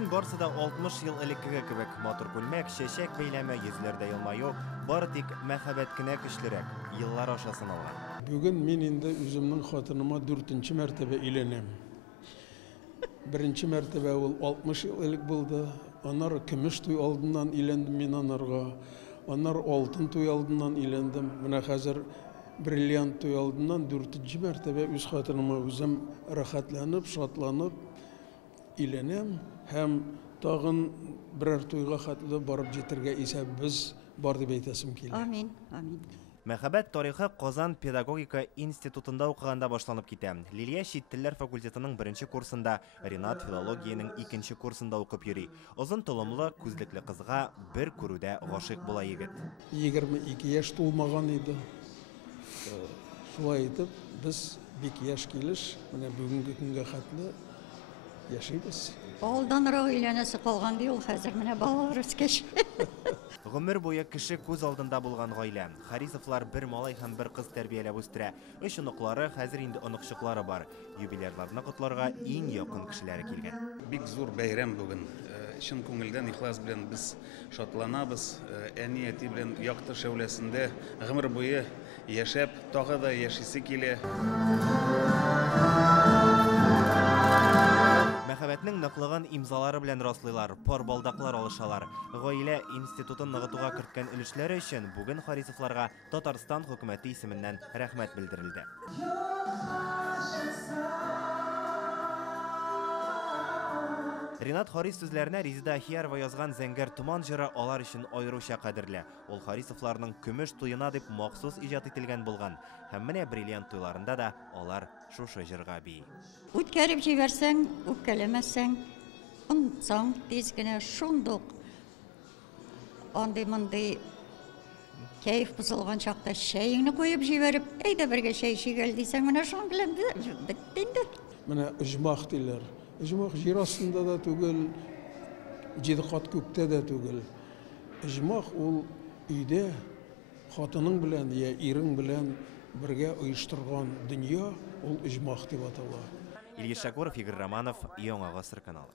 Ләкин барысы да 60 ел элеккеге кебек матур күлмәк, чәчәк бәйләме, йөзләрдә елмаю, бары тик мәхәббәт кенә көчлерәк, еллар аша сыналган. Бүген мин инде үземнең хатыныма 4нче мәртәбә өйләнәм. Беренче мәртәбә ул 60 ел элек булды. Аннары көмеш туй алдыннан өйләндем мин анарга. Аннары алтын туй алдыннан өйләндем. Менә хәзер бриллиант туй алдыннан 4нче мәртәбә үз хатыныма үзем рәхәтләнеп, шатланып өйләнәм һәм тагын берәр туйга хәтле барып җитәргә исәбез бар дип әйтәсем килә. Амин, амин. Мәхәббәт тарихы Казан педагогика институтында укыганда башланып китә. Лилия чит телләр факультетының 1нче курсында, Ринат филологиянең 2нче курсында укып йөри. Озын толымлы, күзлекле кызга бер күрүдә гашыйк була егет. 22 яшь тулмаган иде. Шулай итеп, без бик яшь килеш, менә бүгенге көнгә хәтле яшибез. Алданрак өйләнәсе калган ди ул хәзер менә балалар үскәч. Гомер буе кеше күз алдында булган гаилә. Харисовлар бер малай һәм бер кыз тәрбияләп үстерә. 3 оныклары, хәзер инде оныкчыклары бар. Юбилейларны котларга иң якын кешеләре килгән. Бик зур бәйрәм бүген. Чын күңелдән ихлас белән без шатланабыз. Әни әти белән якты шәүләсендә гомер буе яшәп, тагы да яшисе килә. Мәхәббәтнең ныклыгын имзалары белән раслыйлар, пар балдаклар алышалар. Гаилә институтын ныгытуга керткән өлешләре өчен бүген Харисовларга Татарстан хөкүмәте исеменнән рәхмәт белдерелде. Ринат Харис сүзләренә Резида Ахиярова язган Зәңгәр туман җыры алар өчен аеруча кадерле. Ул Харисовларның көмеш туена дип махсус иҗат ителгән булган. Һәм менә бриллиант туйларында да алар шушы җырга бии. Үткәреп җибәрсәң, үпкәләмәсәң, онтсаң тиз генә шундук. Андый-мондый кәеф бозылган чакта чәеңне куеп җибәреп, әйдә бергә чәй эчик дисәң, менә шуның белән бетте инде. Менә оҗмах диләр. Оҗмах җир астында да түгел, 7 кат күктә дә түгел. Оҗмах ул өйдә хатының белән я ирең белән бергә оештырган дөнья, ул оҗмах дип атала. Илья Шакуров, Игорь Романов, Яңа Гасыр каналы.